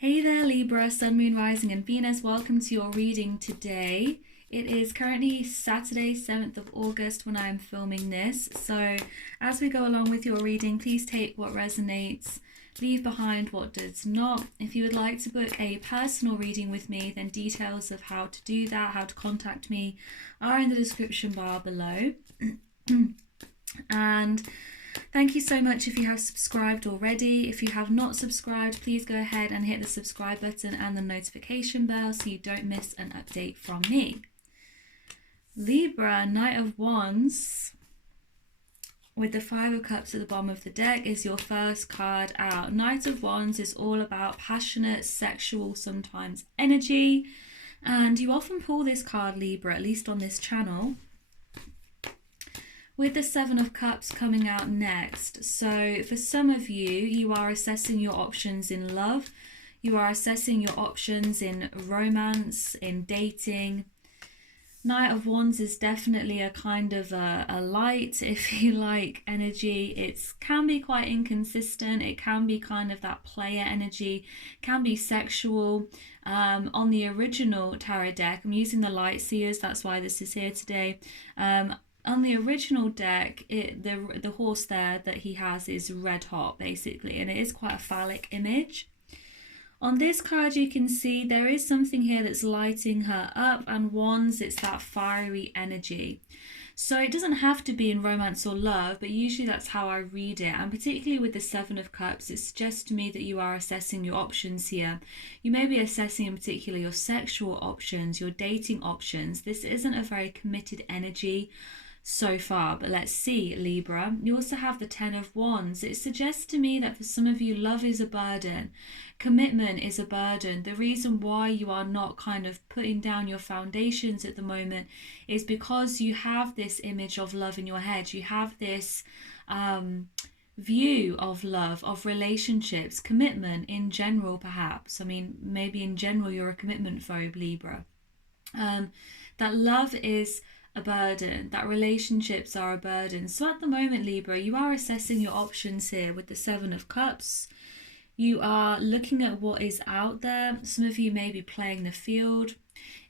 Hey there, Libra, Sun, Moon, Rising, and Venus. Welcome to your reading today. It is currently Saturday, 7th of August when I am filming this. So as we go along with your reading, please take what resonates, leave behind what does not. If you would like to book a personal reading with me, then details of how to do that, how to contact me, are in the description bar below. And thank you so much if you have subscribed already. If you have not subscribed, please go ahead and hit the subscribe button and the notification bell so you don't miss an update from me. Libra, Knight of Wands with the Five of Cups at the bottom of the deck is your first card out. Knight of Wands is all about passionate, sexual, sometimes energy. And you often pull this card, Libra, at least on this channel, with the Seven of Cups coming out next. So for some of you, you are assessing your options in love. You are assessing your options in romance, in dating. Knight of Wands is definitely a kind of a light, if you like, energy. It can be quite inconsistent. It can be kind of that player energy, can be sexual. On the original tarot deck, I'm using the Light Seers, that's why this is here today. On the original deck, the horse there that he has is red hot, basically, and it is quite a phallic image. On this card, you can see there is something here that's lighting her up, and Wands, it's that fiery energy. So it doesn't have to be in romance or love, but usually that's how I read it. And particularly with the Seven of Cups, it suggests to me that you are assessing your options here. You may be assessing in particular your sexual options, your dating options. This isn't a very committed energy so far, but let's see, Libra. You also have the Ten of Wands. It suggests to me that for some of you, love is a burden. Commitment is a burden. The reason why you are not kind of putting down your foundations at the moment is because you have this image of love in your head. You have this view of love, of relationships, commitment in general, perhaps. I mean, maybe in general you're a commitment phobe, Libra. That love is a burden, that relationships are a burden. So at the moment, Libra, you are assessing your options here with the Seven of Cups. You are looking at what is out there. Some of you may be playing the field.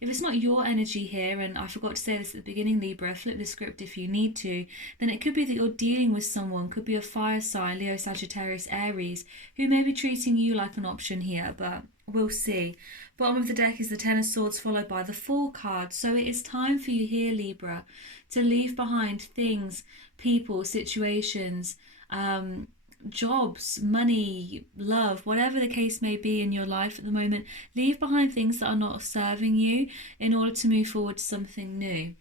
If it's not your energy here, and I forgot to say this at the beginning, Libra, flip the script if you need to, then it could be that you're dealing with someone, could be a fire sign, Leo, Sagittarius, Aries, who may be treating you like an option here, but we'll see. Bottom of the deck is the Ten of Swords followed by the Fool card. So it is time for you here, Libra, to leave behind things, people, situations, jobs, money, love, whatever the case may be in your life at the moment. Leave behind things that are not serving you in order to move forward to something new.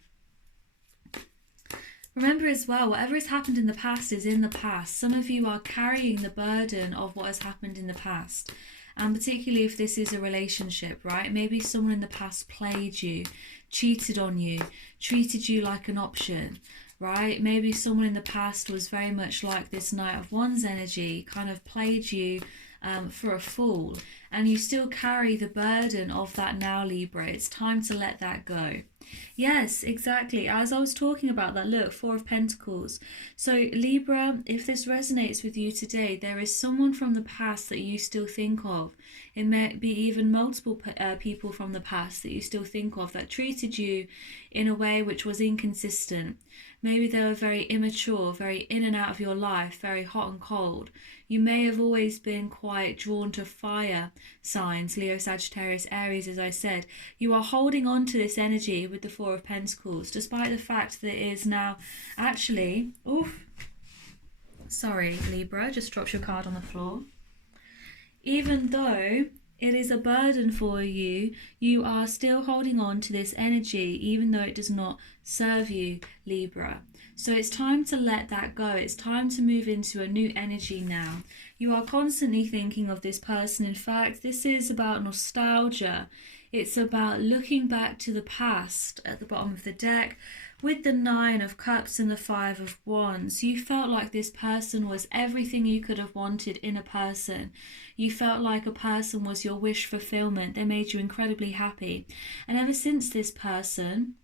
Remember as well, whatever has happened in the past is in the past. Some of you are carrying the burden of what has happened in the past. And particularly if this is a relationship, right? Maybe someone in the past played you, cheated on you, treated you like an option, right? Maybe someone in the past was very much like this Knight of Wands energy, kind of played you for a fool. And you still carry the burden of that now, Libra. It's time to let that go. Yes, exactly. As I was talking about that, look, Four of Pentacles. So Libra, if this resonates with you today, there is someone from the past that you still think of. It may be even multiple people from the past that you still think of that treated you in a way which was inconsistent. Maybe they were very immature, very in and out of your life, very hot and cold. You may have always been quite drawn to fire signs, Leo, Sagittarius, Aries, as I said. You are holding on to this energy with the Four of Pentacles, despite the fact that it is now actually... Oof. Sorry, Libra, just dropped your card on the floor. Even though it is a burden for you, you are still holding on to this energy, even though it does not serve you, Libra. So it's time to let that go. It's time to move into a new energy now. You are constantly thinking of this person. In fact, this is about nostalgia. It's about looking back to the past at the bottom of the deck. With the Nine of Cups and the Five of Wands, you felt like this person was everything you could have wanted in a person. You felt like a person was your wish fulfillment. They made you incredibly happy. And ever since this person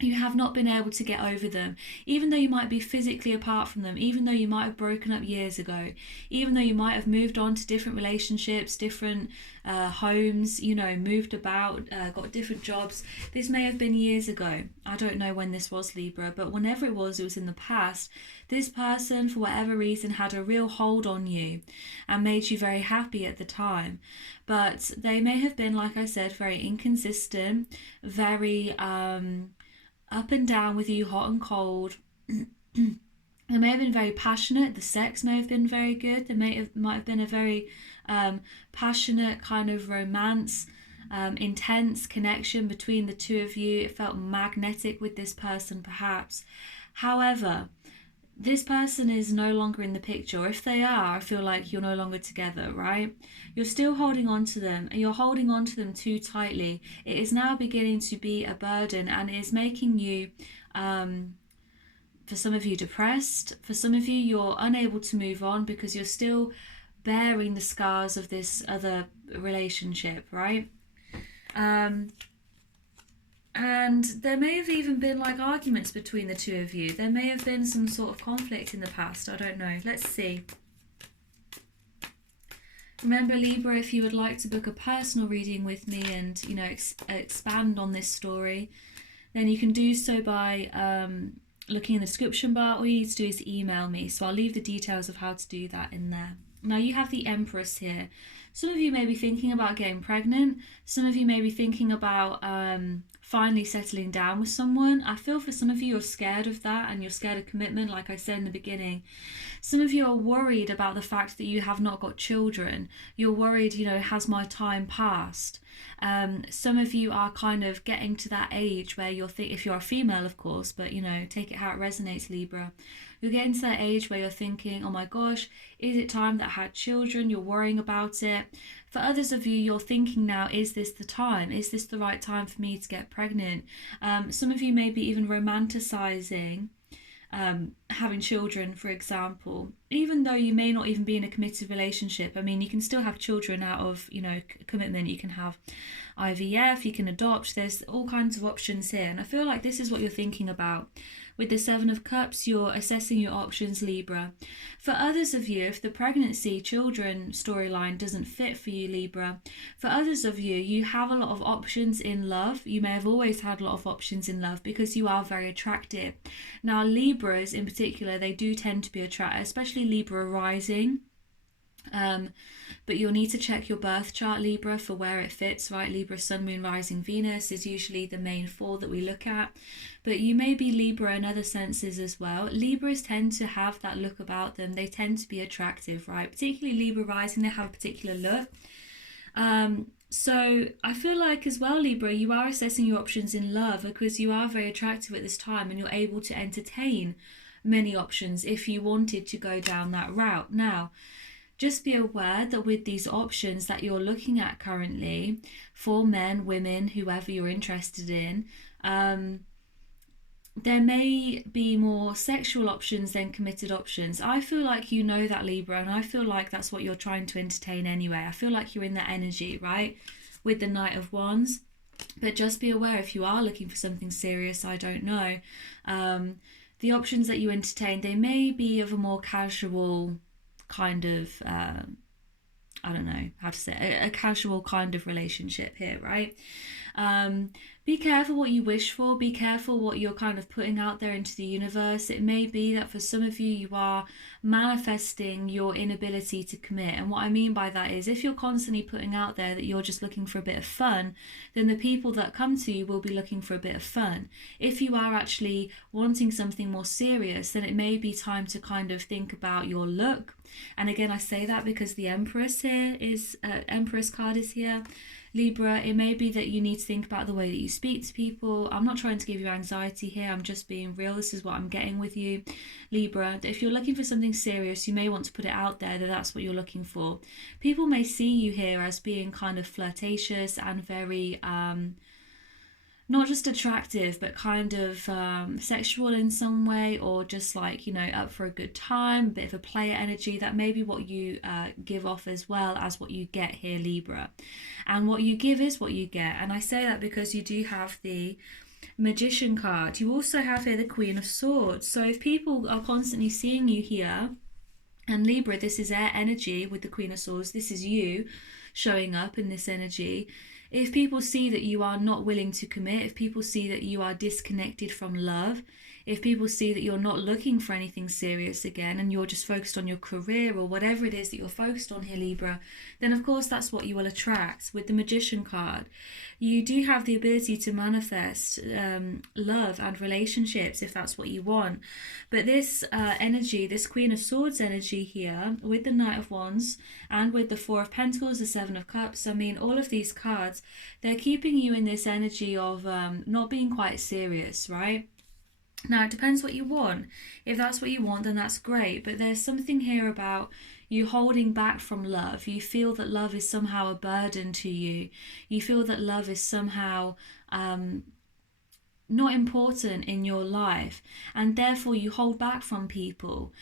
You have not been able to get over them, even though you might be physically apart from them, even though you might have broken up years ago, even though you might have moved on to different relationships, different homes, moved about, got different jobs. This may have been years ago. I don't know when this was, Libra, but whenever it was in the past. This person, for whatever reason, had a real hold on you and made you very happy at the time. But they may have been, like I said, very inconsistent, very up and down with you, hot and cold. They may have been very passionate. The sex may have been very good. There might have been a very passionate kind of romance, intense connection between the two of you. It felt magnetic with this person, perhaps. However, this person is no longer in the picture. Or if they are, I feel like you're no longer together, right? You're still holding on to them, and you're holding on to them too tightly. It is now beginning to be a burden, and it is making you, for some of you, depressed. For some of you, you're unable to move on because you're still bearing the scars of this other relationship, right? And there may have even been like arguments between the two of you. There may have been some sort of conflict in the past. I don't know. Let's see. Remember, Libra, if you would like to book a personal reading with me and, expand on this story, then you can do so by looking in the description bar. All you need to do is email me. So I'll leave the details of how to do that in there. Now you have the Empress here. Some of you may be thinking about getting pregnant. Some of you may be thinking about finally settling down with someone. I feel for some of you, you're scared of that and you're scared of commitment, like I said in the beginning. Some of you are worried about the fact that you have not got children. You're worried, has my time passed? Some of you are kind of getting to that age where if you're a female, of course, but take it how it resonates, Libra. You're getting to that age where you're thinking, oh my gosh, is it time that I had children? You're worrying about it. For others of you, you're thinking now, is this the time? Is this the right time for me to get pregnant? Some of you may be even romanticizing having children, for example, even though you may not even be in a committed relationship. I mean, you can still have children out of, commitment. You can have IVF, you can adopt. There's all kinds of options here. And I feel like this is what you're thinking about. With the Seven of Cups, you're assessing your options, Libra. For others of you, if the pregnancy, children storyline doesn't fit for you, Libra, for others of you, you have a lot of options in love. You may have always had a lot of options in love because you are very attractive. Now, Libras in particular, they do tend to be attractive, especially Libra rising. But you'll need to check your birth chart, Libra, for where it fits, right? Libra, Sun, Moon, Rising, Venus is usually the main four that we look at. But you may be Libra in other senses as well. Libras tend to have that look about them. They tend to be attractive, right? Particularly Libra rising, they have a particular look. So I feel like as well, Libra, you are assessing your options in love because you are very attractive at this time and you're able to entertain many options if you wanted to go down that route. Now, just be aware that with these options that you're looking at currently for men, women, whoever you're interested in, there may be more sexual options than committed options. I feel like you know that, Libra, and I feel like that's what you're trying to entertain anyway. I feel like you're in that energy, right, with the Knight of Wands. But just be aware, if you are looking for something serious, I don't know, the options that you entertain, they may be of a more casual kind of, I don't know how to say, a casual kind of relationship here, right? Be careful what you wish for. Be careful what you're kind of putting out there into the universe. It may be that for some of you, you are manifesting your inability to commit. And what I mean by that is if you're constantly putting out there that you're just looking for a bit of fun, then the people that come to you will be looking for a bit of fun. If you are actually wanting something more serious, then it may be time to kind of think about your look. And again, I say that because the Empress here is, Empress card is here. Libra, it may be that you need to think about the way that you speak to people. I'm not trying to give you anxiety here. I'm just being real. This is what I'm getting with you, Libra. If you're looking for something serious, you may want to put it out there that that's what you're looking for. People may see you here as being kind of flirtatious and very, not just attractive, but kind of sexual in some way, or just like, up for a good time, a bit of a player energy. That may be what you give off as well as what you get here, Libra. And what you give is what you get. And I say that because you do have the Magician card. You also have here the Queen of Swords. So if people are constantly seeing you here, and Libra, this is air energy with the Queen of Swords, this is you showing up in this energy. If people see that you are not willing to commit, if people see that you are disconnected from love, if people see that you're not looking for anything serious again and you're just focused on your career or whatever it is that you're focused on here, Libra, then of course that's what you will attract with the Magician card. You do have the ability to manifest love and relationships if that's what you want. But this energy, this Queen of Swords energy here with the Knight of Wands and with the Four of Pentacles, the Seven of Cups, I mean, all of these cards, they're keeping you in this energy of not being quite serious, right? Now, it depends what you want. If that's what you want, then that's great. But there's something here about you holding back from love. You feel that love is somehow a burden to you. You feel that love is somehow not important in your life, and therefore you hold back from people.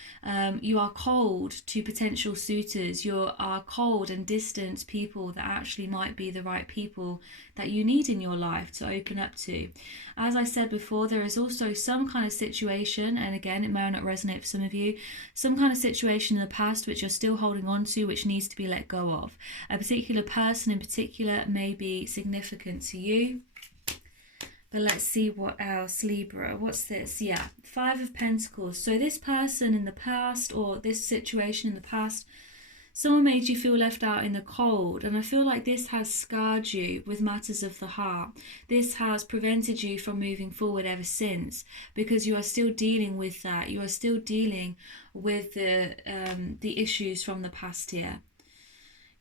You are cold to potential suitors. You are cold and distant people that actually might be the right people that you need in your life to open up to. As I said before, there is also some kind of situation, and again, it may not resonate for some of you, some kind of situation in the past which you're still holding on to, which needs to be let go of. A particular person in particular may be significant to you. But let's see what else, Libra. What's this? Yeah, Five of Pentacles. So this person in the past, or this situation in the past, someone made you feel left out in the cold. And I feel like this has scarred you with matters of the heart. This has prevented you from moving forward ever since, because you are still dealing with that. You are still dealing with the issues from the past here.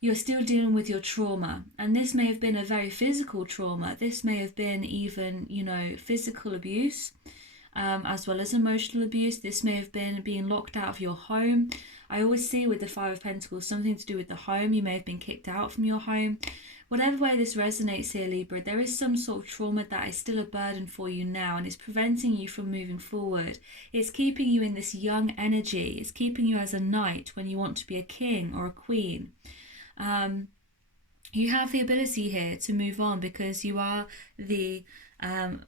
You're still dealing with your trauma, and this may have been a very physical trauma. This may have been even, you know, physical abuse, as well as emotional abuse. This may have been being locked out of your home. I always see with the Five of Pentacles something to do with the home. You may have been kicked out from your home. Whatever way this resonates here, Libra, there is some sort of trauma that is still a burden for you now, and it's preventing you from moving forward. It's keeping you in this young energy. It's keeping you as a knight when you want to be a king or a queen. You have the ability here to move on because you are the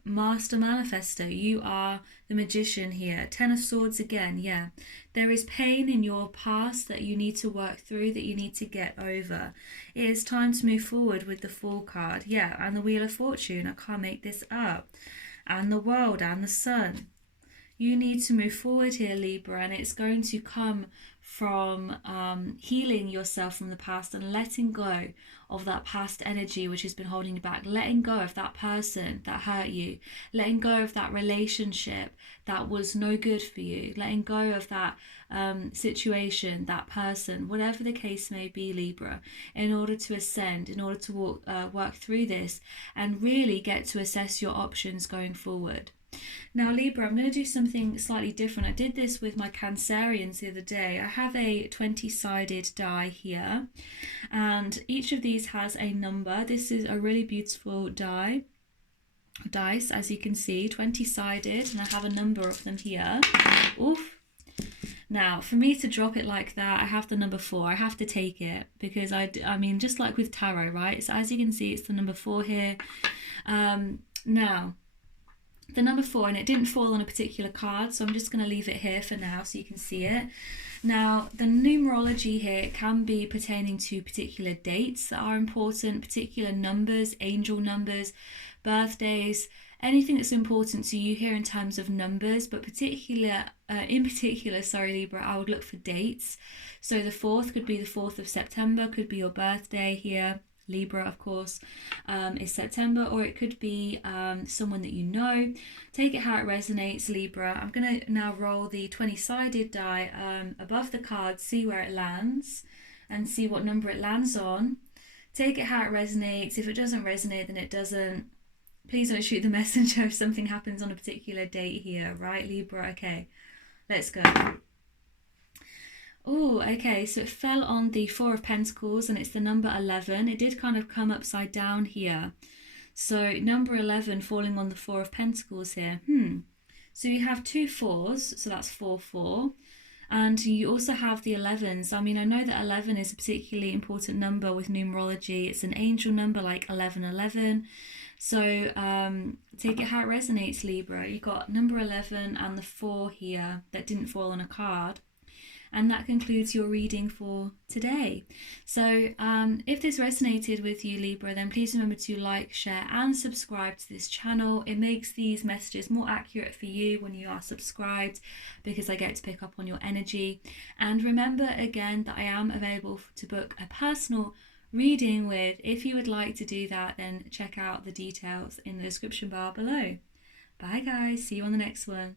master manifester. You are the magician here. Ten of Swords again, yeah. There is pain in your past that you need to work through, that you need to get over. It is time to move forward with the Fool card, yeah, and the Wheel of Fortune. I can't make this up. And the World and the Sun. You need to move forward here, Libra, and it's going to come from healing yourself from the past and letting go of that past energy which has been holding you back, letting go of that person that hurt you, letting go of that relationship that was no good for you, letting go of that situation, that person, whatever the case may be, Libra, in order to ascend, in order to work through this and really get to assess your options going forward. Now, Libra, I'm going to do something slightly different. I did this with my Cancerians the other day. I have a 20-sided die here, and each of these has a number. This is a really beautiful dice, as you can see, 20-sided, and I have a number of them here. Oof. Now, for me to drop it like that, I have the number 4. I have to take it because I mean, just like with tarot, right? So as you can see, it's the number 4 here. Now, the number 4, and it didn't fall on a particular card, so I'm just going to leave it here for now so you can see it. Now, the numerology here can be pertaining to particular dates that are important, particular numbers, angel numbers, birthdays, anything that's important to you here in terms of numbers, but in particular, Libra, I would look for dates. So the 4th could be the 4th of September, could be your birthday here. Libra, of course, is September, or it could be someone that you know. Take it how it resonates, Libra. I'm going to now roll the 20-sided die above the card, see where it lands, and see what number it lands on. Take it how it resonates. If it doesn't resonate, then it doesn't. Please don't shoot the messenger if something happens on a particular date here, right, Libra? Okay, let's go. Oh, okay, so it fell on the 4 of Pentacles, and it's the number 11. It did kind of come upside down here. So number 11 falling on the 4 of Pentacles here. So you have 2 4s, so that's 4 4. And you also have the 11s. I mean, I know that 11 is a particularly important number with numerology. It's an angel number like 1111. So take it how it resonates, Libra. You got number 11 and the 4 here that didn't fall on a card. And that concludes your reading for today. So if this resonated with you, Libra, then please remember to like, share and subscribe to this channel. It makes these messages more accurate for you when you are subscribed, because I get to pick up on your energy. And remember again that I am available to book a personal reading with. If you would like to do that, then check out the details in the description bar below. Bye guys, see you on the next one.